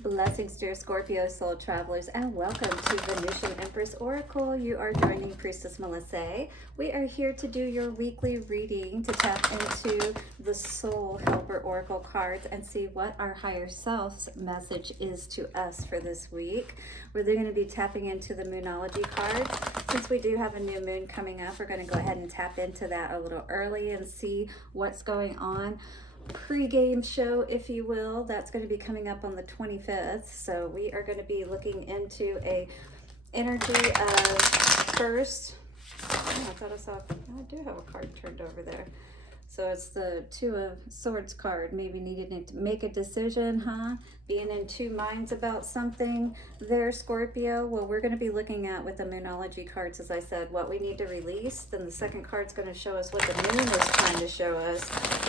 Blessings, dear Scorpio soul travelers, and welcome to Venusian Empress Oracle. You are joining Priestess Melissae. We are here to do your weekly reading to tap into the Soul Helper Oracle cards and see what our higher self's message is to us for this week. We're going to be tapping into the Moonology cards. Since we do have a new moon coming up, we're going to go ahead and tap into that a little early and see what's going on. Pre-game show, if you will, that's going to be coming up on the 25th. So we are going to be looking into a energy of first. Oh, I thought I saw, I do have a card turned over there. So it's the Two of Swords card. Maybe needing to make a decision, huh? Being in two minds about something there, Scorpio. Well, we're going to be looking at, with the Moonology cards, as I said, what we need to release. Then the second card's going to show us what the moon is trying to show us.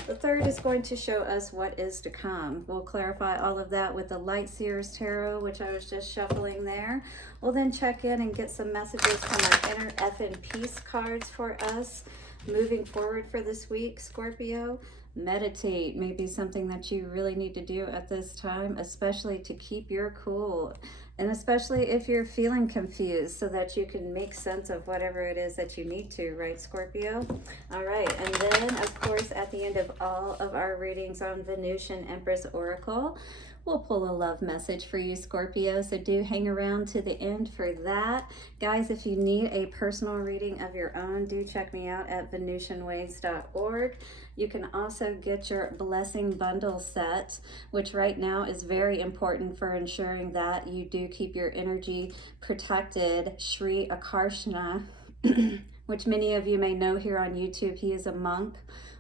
The third is going to show us what is to come. We'll clarify all of that with the Light Seers Tarot, which I was just shuffling there. We'll then check in and get some messages from our inner F and Peace cards for us. Moving forward for this week, Scorpio, meditate may be something that you really need to do at this time, especially to keep your cool, and especially if you're feeling confused, so that you can make sense of whatever it is that you need to, right, Scorpio? All right, and then, of course, at the end of all of our readings on Venusian Empress Oracle, we'll pull a love message for you, Scorpio, so do hang around to the end for that. Guys, if you need a personal reading of your own, do check me out at VenusianWays.org. You can also get your Blessing Bundle set, which right now is very important for ensuring that you do keep your energy protected. Sri Akarshna, which many of you may know here on YouTube, he is a monk,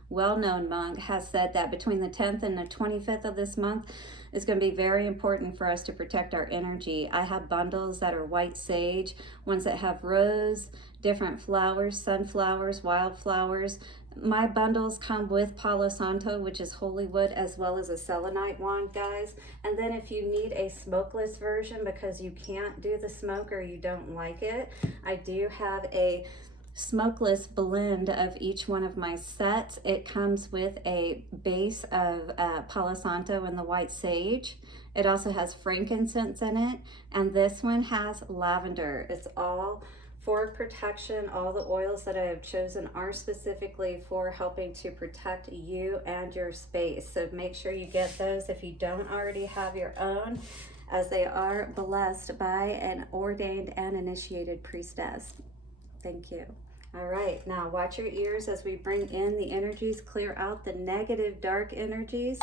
well-known monk, has said that between the 10th and the 25th of this month, it's going to be very important for us to protect our energy. I have bundles that are white sage, ones that have rose, different flowers, sunflowers, wildflowers. My bundles come with Palo Santo, which is holy wood, as well as a selenite wand, guys. And then if you need a smokeless version because you can't do the smoke or you don't like it, I do have a smokeless blend of each one of my sets. It comes with a base of Palo Santo and the white sage. It also has frankincense in it, and this one has lavender. It's all for protection. All the oils that I have chosen are specifically for helping to protect you and your space. So make sure you get those if you don't already have your own, as they are blessed by an ordained and initiated priestess. Thank you. All right, now watch your ears as we bring in the energies, clear out the negative, dark energies.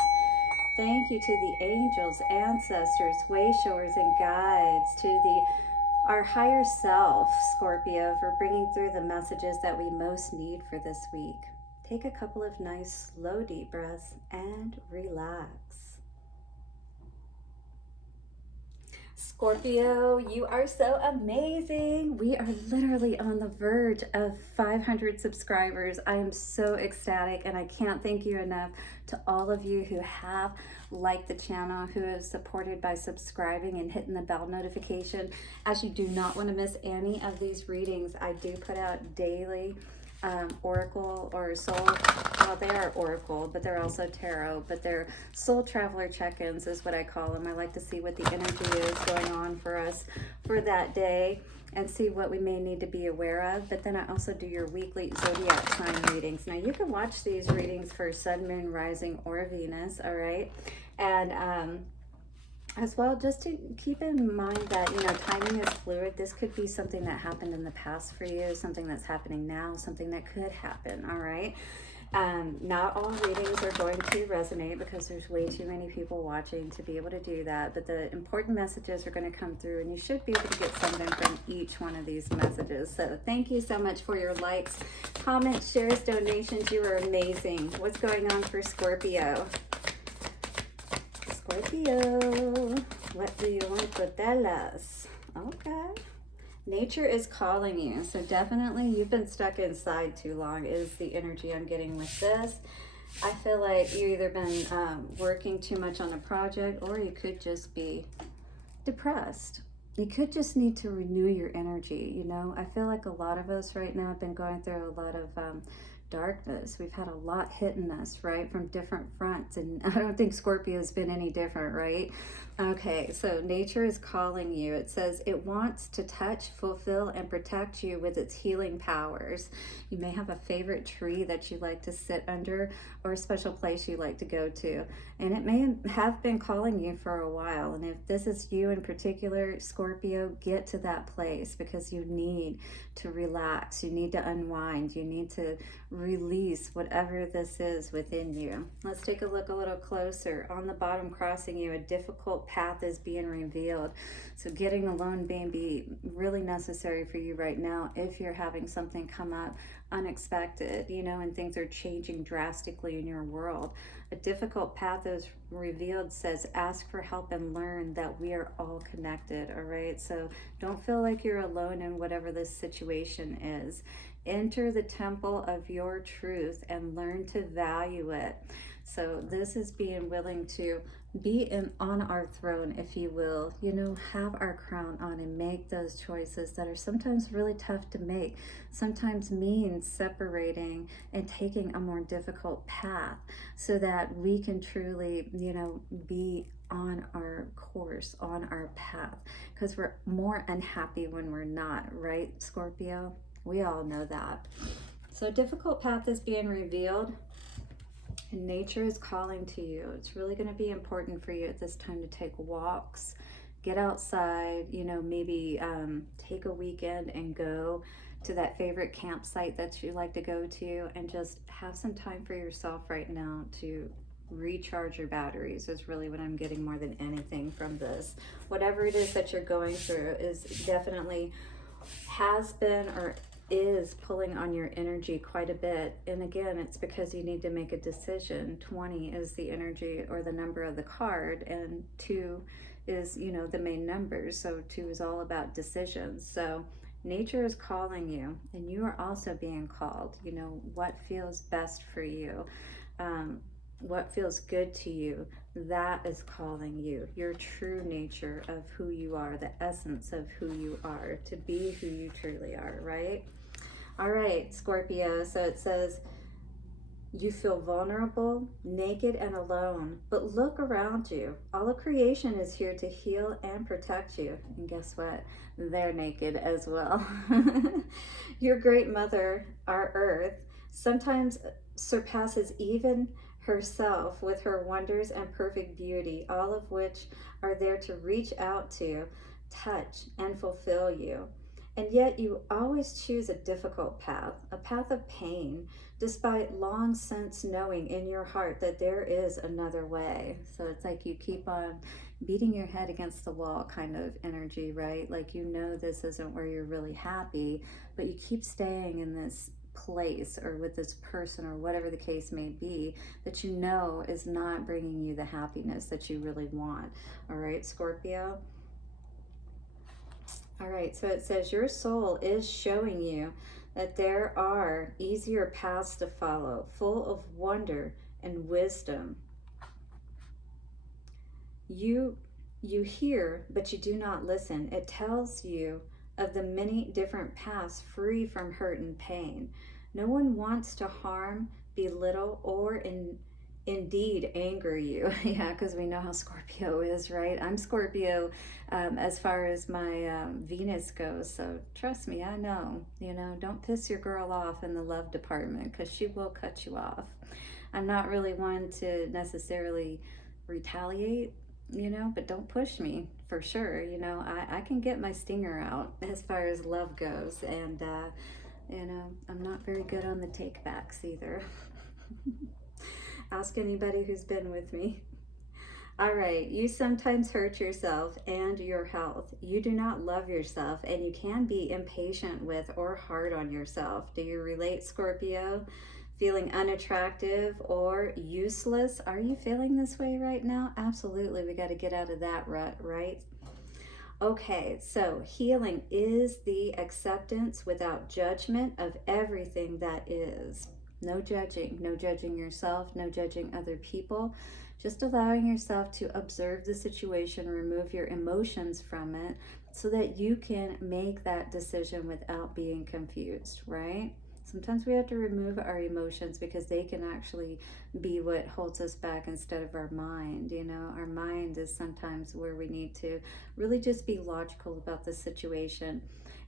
Thank you to the angels, ancestors, way-showers, and guides, to our higher self, Scorpio, for bringing through the messages that we most need for this week. Take a couple of nice, slow, deep breaths and relax. Scorpio, you are so amazing. We are literally on the verge of 500 subscribers. I am so ecstatic, and I can't thank you enough to all of you who have liked the channel, who have supported by subscribing and hitting the bell notification. As you do not want to miss any of these readings, I do put out daily oracle or soul, well, they are oracle, but they're also tarot, but they're soul traveler check-ins is what I call them. I like to see what the energy is going on for us for that day and see what we may need to be aware of. But then I also do your weekly zodiac sign readings. Now you can watch these readings for sun, moon, rising, or Venus, all right? And as well, just to keep in mind that, you know, timing is fluid. This could be something that happened in the past for you, something that's happening now, something that could happen, all right? Not all readings are going to resonate because there's way too many people watching to be able to do that, but the important messages are going to come through, and you should be able to get something from each one of these messages. So thank you so much for your likes, comments, shares, donations. You are amazing. What's going on for Scorpio? Scorpio, what do you want to tell us? Okay. Nature is calling you. So definitely you've been stuck inside too long is the energy I'm getting with this. I feel like you've either been working too much on a project, or you could just be depressed. You could just need to renew your energy, you know? I feel like a lot of us right now have been going through a lot of darkness. We've had a lot hitting us, right, from different fronts, and I don't think Scorpio's been any different, right? Okay, so nature is calling you. It says it wants to touch, fulfill, and protect you with its healing powers. You may have a favorite tree that you like to sit under or a special place you like to go to. And it may have been calling you for a while. And if this is you in particular, Scorpio, get to that place because you need to relax. You need to unwind. You need to release whatever this is within you. Let's take a look a little closer. On the bottom crossing you, a difficult path is being revealed. So getting alone may be really necessary for you right now if you're having something come up unexpected, and things are changing drastically in your world. A difficult path is revealed says ask for help and learn that we are all connected, all right? So don't feel like you're alone in whatever this situation is. Enter the temple of your truth and learn to value it. So this is being willing to be on our throne, if you will, have our crown on and make those choices that are sometimes really tough to make, sometimes means separating and taking a more difficult path so that we can truly, be on our course, on our path, because we're more unhappy when we're not, right, Scorpio? We all know that. So difficult path is being revealed. And nature is calling to you. It's really going to be important for you at this time to take walks, get outside, maybe take a weekend and go to that favorite campsite that you like to go to and just have some time for yourself right now to recharge your batteries is really what I'm getting more than anything from this. Whatever it is that you're going through is definitely has been or is pulling on your energy quite a bit. And again, it's because you need to make a decision. 20 is the energy or the number of the card, and 2 is, the main numbers. So 2 is all about decisions. So nature is calling you, and you are also being called. What feels best for you, what feels good to you, that is calling you. Your true nature of who you are, the essence of who you are, to be who you truly are, right? All right, Scorpio, so it says, you feel vulnerable, naked, and alone, but look around you. All of creation is here to heal and protect you. And guess what? They're naked as well. Your great mother, our earth, sometimes surpasses even herself with her wonders and perfect beauty, all of which are there to reach out to, touch, and fulfill you. And yet you always choose a difficult path, a path of pain, despite long since knowing in your heart that there is another way. So it's like you keep on beating your head against the wall kind of energy, right? Like this isn't where you're really happy, but you keep staying in this place or with this person or whatever the case may be that is not bringing you the happiness that you really want. All right, Scorpio? All right, so it says your soul is showing you that there are easier paths to follow, full of wonder and wisdom. You hear, but you do not listen. It tells you of the many different paths free from hurt and pain. No one wants to harm, belittle, or indeed anger you. Yeah, because we know how Scorpio is, right? I'm Scorpio as far as my Venus goes, so trust me, I know. Don't piss your girl off in the love department because she will cut you off. I'm not really one to necessarily retaliate, but don't push me for sure. I can get my stinger out as far as love goes, and I'm not very good on the take backs either. Ask anybody who's been with me. All right, you sometimes hurt yourself and your health. You do not love yourself, and you can be impatient with or hard on yourself. Do you relate, Scorpio? Feeling unattractive or useless? Are you feeling this way right now? Absolutely, we got to get out of that rut, right? Okay, so healing is the acceptance without judgment of everything that is. No judging yourself, no judging other people, just allowing yourself to observe the situation, remove your emotions from it so that you can make that decision without being confused, right? Sometimes we have to remove our emotions because they can actually be what holds us back instead of our mind. You know, our mind is sometimes where we need to really just be logical about the situation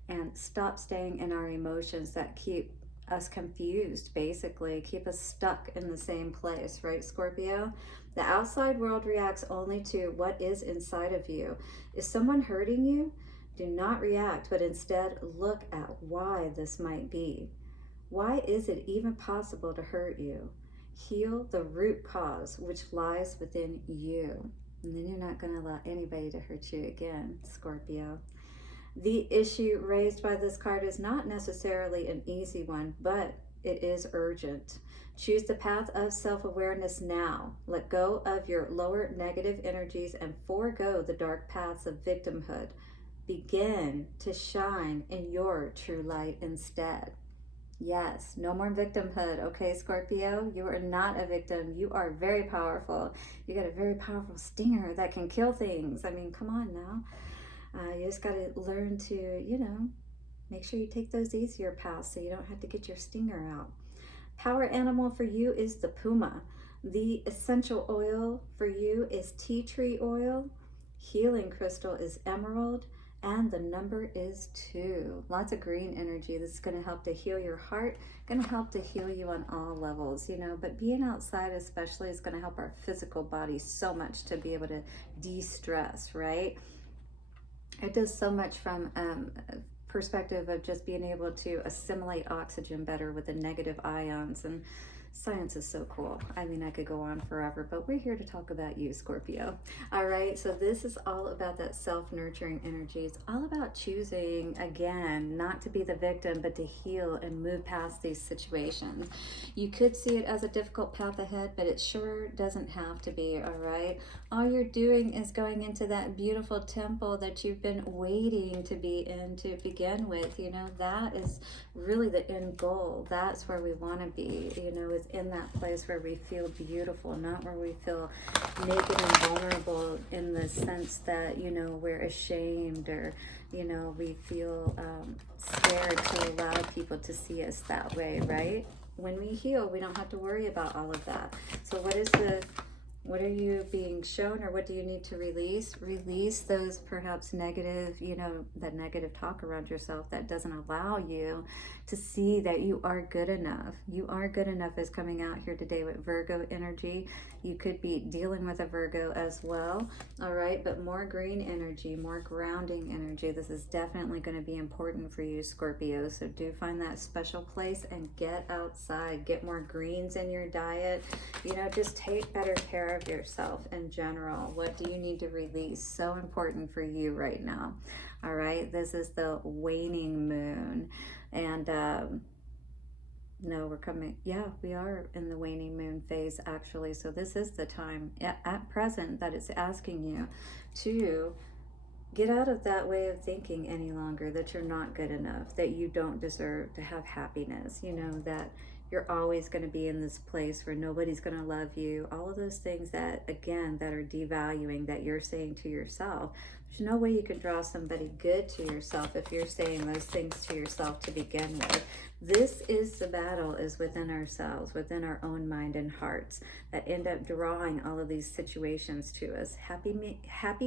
and stop staying in our emotions that keep us confused, basically, keep us stuck in the same place, right, Scorpio? The outside world reacts only to what is inside of you. Is someone hurting you? Do not react, but instead look at why this might be. Why is it even possible to hurt you? Heal the root cause, which lies within you. And then you're not going to allow anybody to hurt you again, Scorpio. The issue raised by this card is not necessarily an easy one, but it is urgent. Choose the path of self-awareness now. Let go of your lower negative energies and forego the dark paths of victimhood. Begin to shine in your true light instead. Yes, no more victimhood, okay, Scorpio? You are not a victim. You are very powerful. You got a very powerful stinger that can kill things. I mean, come on now. You just got to learn to, you know, make sure you take those easier paths so you don't have to get your stinger out. Power animal for you is the Puma. The essential oil for you is tea tree oil. Healing crystal is emerald. And the number is 2. Lots of green energy. This is going to help to heal your heart, going to help to heal you on all levels, you know. But being outside especially is going to help our physical body so much to be able to de-stress, right? It does so much from perspective of just being able to assimilate oxygen better with the negative ions, and science is so cool. I mean, I could go on forever, but we're here to talk about you, Scorpio. All right, so this is all about that self-nurturing energy. It's all about choosing, again, not to be the victim, but to heal and move past these situations. You could see it as a difficult path ahead, but it sure doesn't have to be, all right? All you're doing is going into that beautiful temple that you've been waiting to be in to begin with. You know, that is really the end goal. That's where we want to be, you know, is in that place where we feel beautiful, not where we feel naked and vulnerable in the sense that, you know, we're ashamed or, you know, we feel scared to allow people to see us that way, right? When we heal, we don't have to worry about all of that. So what are you being shown, or what do you need to release? Release those perhaps negative, you know, that negative talk around yourself that doesn't allow you to see that you are good enough. You are good enough is coming out here today with Virgo energy. You could be dealing with a Virgo as well, all right? But more green energy, more grounding energy. This is definitely going to be important for you, Scorpio. So do find that special place and get outside. Get more greens in your diet. You know, just take better care of yourself in general. What do you need to release? So important for you right now. All right, this is the waning moon, and no, we're coming, yeah, we are in the waning moon phase actually. So this is the time at present that it's asking you to get out of that way of thinking any longer, that you're not good enough, that you don't deserve to have happiness, you know, that you're always going to be in this place where nobody's going to love you. All of those things that, again, that are devaluing, that you're saying to yourself. There's no way you can draw somebody good to yourself if you're saying those things to yourself to begin with. This is the battle, is within ourselves, within our own mind and hearts, that end up drawing all of these situations to us. Happy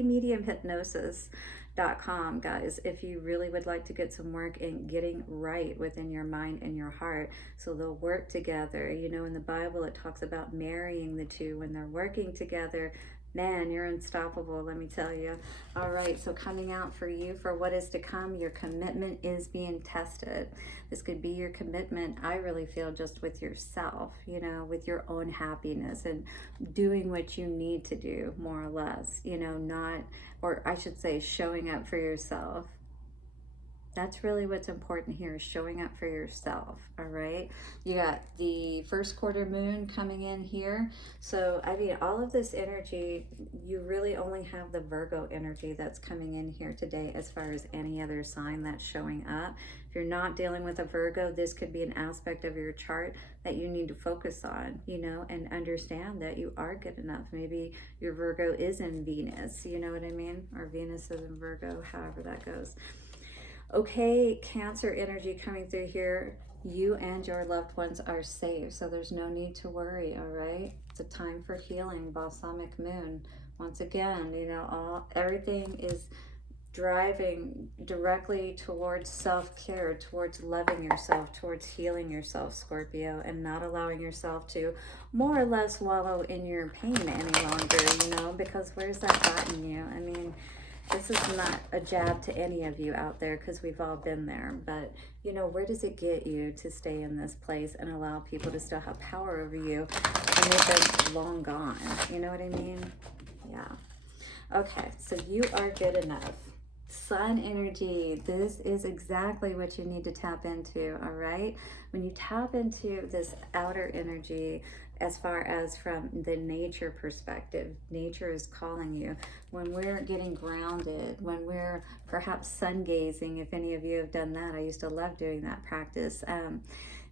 Medium Hypnosis.com, guys, if you really would like to get some work in getting right within your mind and your heart, so they'll work together. You know, in the Bible it talks about marrying the two. When they're working together, man, you're unstoppable, let me tell you. All right, so coming out for you for what is to come, your commitment is being tested. This could be your commitment, I really feel, just with yourself, you know, with your own happiness and doing what you need to do, more or less, you know, not, or I should say, showing up for yourself. That's really what's important here, is showing up for yourself, all right? You got the first quarter moon coming in here. So, I mean, all of this energy, you really only have the Virgo energy that's coming in here today as far as any other sign that's showing up. If you're not dealing with a Virgo, this could be an aspect of your chart that you need to focus on, you know, and understand that you are good enough. Maybe your Virgo is in Venus, you know what I mean? Or Venus is in Virgo, however that goes. Okay, Cancer energy coming through here. You and your loved ones are safe, so there's no need to worry, all right? It's a time for healing, balsamic moon. Once again, you know, everything is driving directly towards self-care, towards loving yourself, towards healing yourself, Scorpio, and not allowing yourself to more or less wallow in your pain any longer, you know, because where's that gotten you? I mean, this is not a jab to any of you out there, because we've all been there, but you know, where does it get you to stay in this place and allow people to still have power over you and they've been long gone? You know what I mean? Yeah. Okay, so you are good enough. Sun energy, this is exactly what you need to tap into, all right? When you tap into this outer energy, as far as from the nature perspective, nature is calling you. When we're getting grounded, when we're perhaps sun gazing, if any of you have done that, I used to love doing that practice.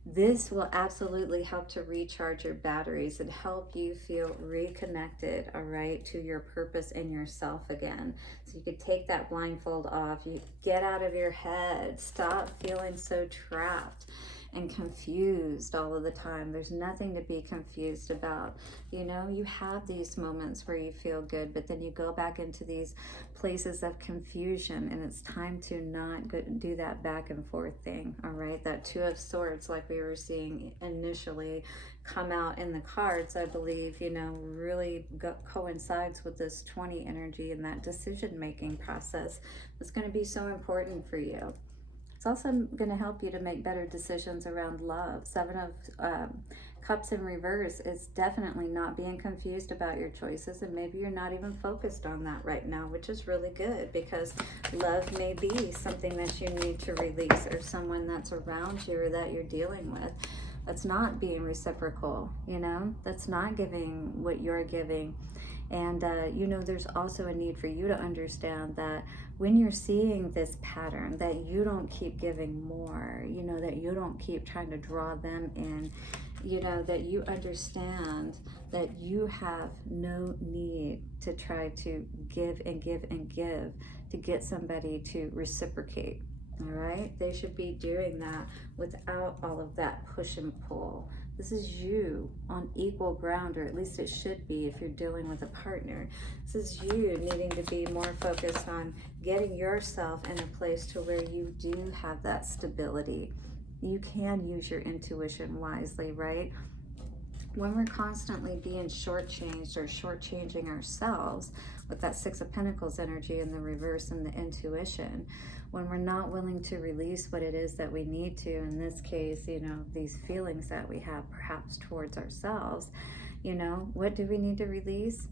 This will absolutely help to recharge your batteries and help you feel reconnected, all right, to your purpose and yourself again. So you could take that blindfold off, you get out of your head, stop feeling so trapped and confused all of the time. There's nothing to be confused about. You know, you have these moments where you feel good, but then you go back into these places of confusion, and it's time to not do that back and forth thing, all right? That Two of Swords, like we were seeing initially come out in the cards, I believe, you know, really coincides with this 20 energy, and that decision-making process is going to be so important for you. It's also going to help you to make better decisions around love. Seven of Cups in reverse is definitely not being confused about your choices, and maybe you're not even focused on that right now, which is really good, because love may be something that you need to release, or someone that's around you or that you're dealing with that's not being reciprocal, you know, that's not giving what you're giving. And, you know, there's also a need for you to understand that when you're seeing this pattern, that you don't keep giving more, you know, that you don't keep trying to draw them in, you know, that you understand that you have no need to try to give and give and give to get somebody to reciprocate. All right, they should be doing that without all of that push and pull. This is you on equal ground, or at least it should be if you're dealing with a partner. This is you needing to be more focused on getting yourself in a place to where you do have that stability. You can use your intuition wisely, right? When we're constantly being shortchanged or shortchanging ourselves with that Six of Pentacles energy in the reverse and the intuition, when we're not willing to release what it is that we need to, in this case, you know, these feelings that we have perhaps towards ourselves, you know, what do we need to release?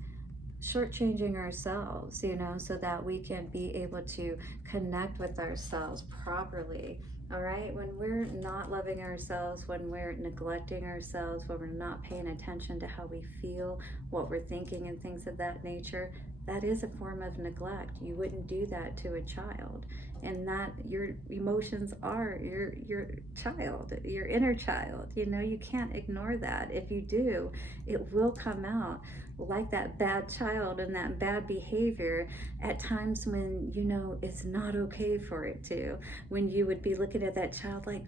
Shortchanging ourselves, you know, so that we can be able to connect with ourselves properly. All right, when we're not loving ourselves, when we're neglecting ourselves, when we're not paying attention to how we feel, what we're thinking, and things of that nature, that is a form of neglect. You wouldn't do that to a child, and that your emotions are your child, your inner child. You know, you can't ignore that. If you do, it will come out like that bad child and that bad behavior at times when, you know, it's not okay for it to. When you would be looking at that child like,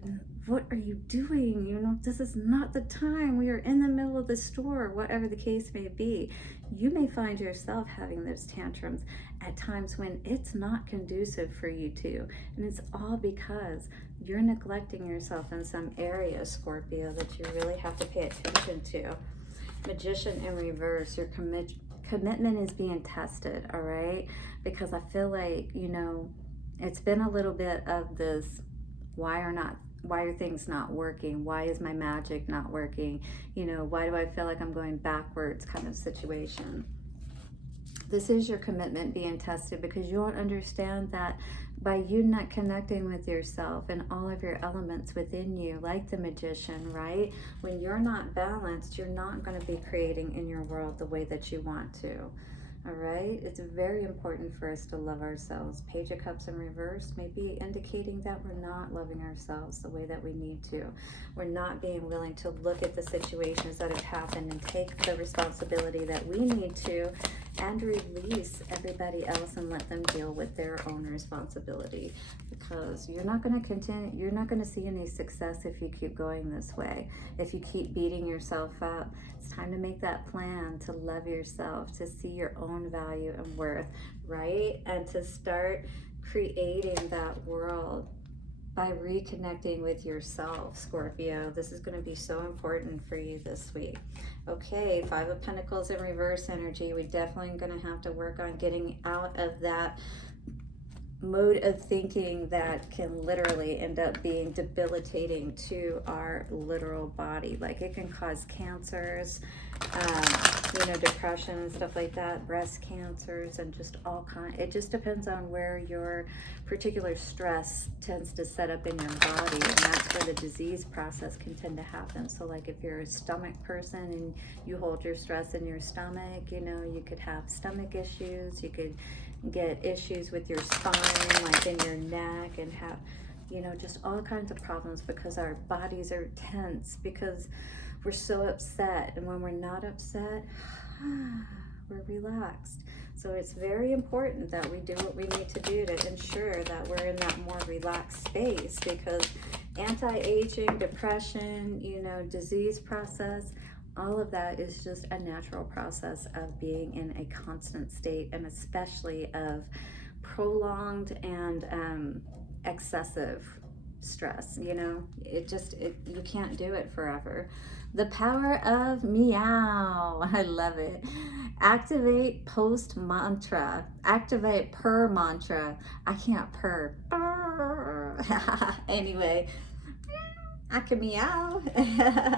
what are you doing? You know, this is not the time. We are in the middle of the store, whatever the case may be. You may find yourself having those tantrums at times when it's not conducive for you to. And it's all because you're neglecting yourself in some area, Scorpio, that you really have to pay attention to. Magician in reverse, your commitment is being tested, all right? Because I feel like, you know, it's been a little bit of this, why are things not working? Why is my magic not working? You know, why do I feel like I'm going backwards kind of situation? This is your commitment being tested, because you don't understand that by you not connecting with yourself and all of your elements within you, like the magician, right? When you're not balanced, you're not going to be creating in your world the way that you want to. All right, it's very important for us to love ourselves. Page of Cups in reverse may be indicating that we're not loving ourselves the way that we need to. We're not being willing to look at the situations that have happened and take the responsibility that we need to and release everybody else and let them deal with their own responsibility, because you're not going to continue, you're not going to see any success if you keep going this way. If you keep beating yourself up, it's time to make that plan to love yourself, to see your own value and worth, right? And to start creating that world by reconnecting with yourself, Scorpio. This is going to be so important for you this week. Okay, Five of Pentacles in reverse energy. We definitely going to have to work on getting out of that mode of thinking that can literally end up being debilitating to our literal body. Like it can cause cancers, you know, depression and stuff like that, breast cancers, and just all kinds. It just depends on where your particular stress tends to set up in your body, and that's where the disease process can tend to happen. So like if you're a stomach person and you hold your stress in your stomach, you know, you could have stomach issues. You could get issues with your spine, like in your neck, and have, you know, just all kinds of problems because our bodies are tense because we're so upset. And when we're not upset, we're relaxed. So it's very important that we do what we need to do to ensure that we're in that more relaxed space, because anti-aging, depression, you know, disease process, all of that is just a natural process of being in a constant state, and especially of prolonged and excessive stress. You know, you can't do it forever. The power of meow. I love it. Activate post mantra. Activate purr mantra. I can't purr. Anyway, I can meow.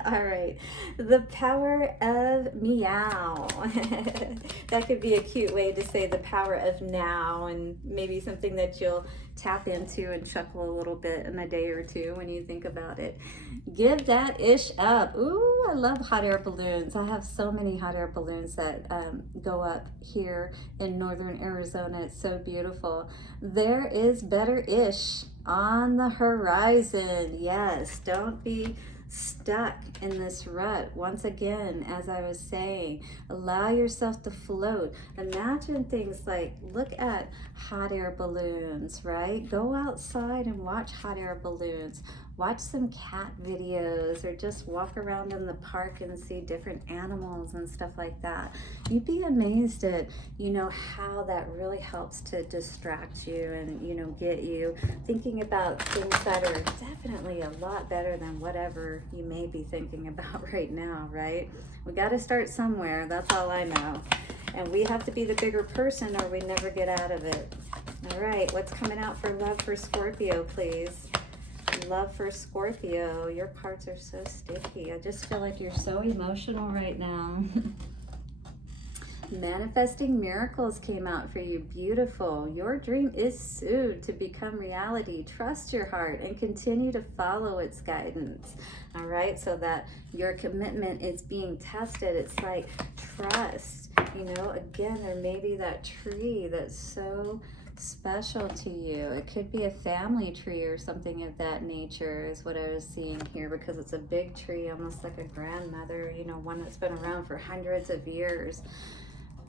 All right. The power of meow. That could be a cute way to say the power of now, and maybe something that you'll tap into and chuckle a little bit in a day or two when you think about it. Give that ish up. Ooh, I love hot air balloons. I have so many hot air balloons that go up here in northern Arizona. It's so beautiful. There is better ish on the horizon. Yes, don't be stuck in this rut. Once again, as I was saying, allow yourself to float. Imagine things like, look at hot air balloons, right? Go outside and watch hot air balloons. Watch some cat videos, or just walk around in the park and see different animals and stuff like that. You'd be amazed at, you know, how that really helps to distract you and, you know, get you thinking about things that are definitely a lot better than whatever you may be thinking about right now, right? We got to start somewhere. That's all I know. And we have to be the bigger person, or we never get out of it. All right, what's coming out for love for Scorpio, please? Love for Scorpio. Your cards are so sticky. I just feel like you're so emotional right now. Manifesting miracles came out for you. Beautiful. Your dream is soon to become reality. Trust your heart and continue to follow its guidance. All right, so that your commitment is being tested. It's like trust. You know, again, there may be that tree that's so special to you. It could be a family tree or something of that nature is what I was seeing here, because it's a big tree, almost like a grandmother, you know, one that's been around for hundreds of years.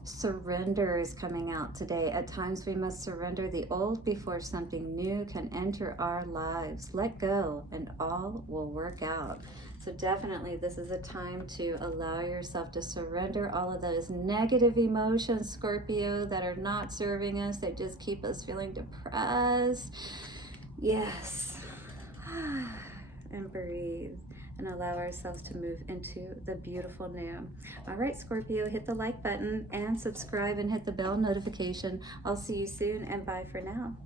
Surrender is coming out today. At times we must surrender the old before something new can enter our lives. Let go and all will work out. So definitely this is a time to allow yourself to surrender all of those negative emotions, Scorpio, that are not serving us, that just keep us feeling depressed. Yes. And breathe and allow ourselves to move into the beautiful new. All right, Scorpio, hit the like button and subscribe and hit the bell notification. I'll see you soon, and bye for now.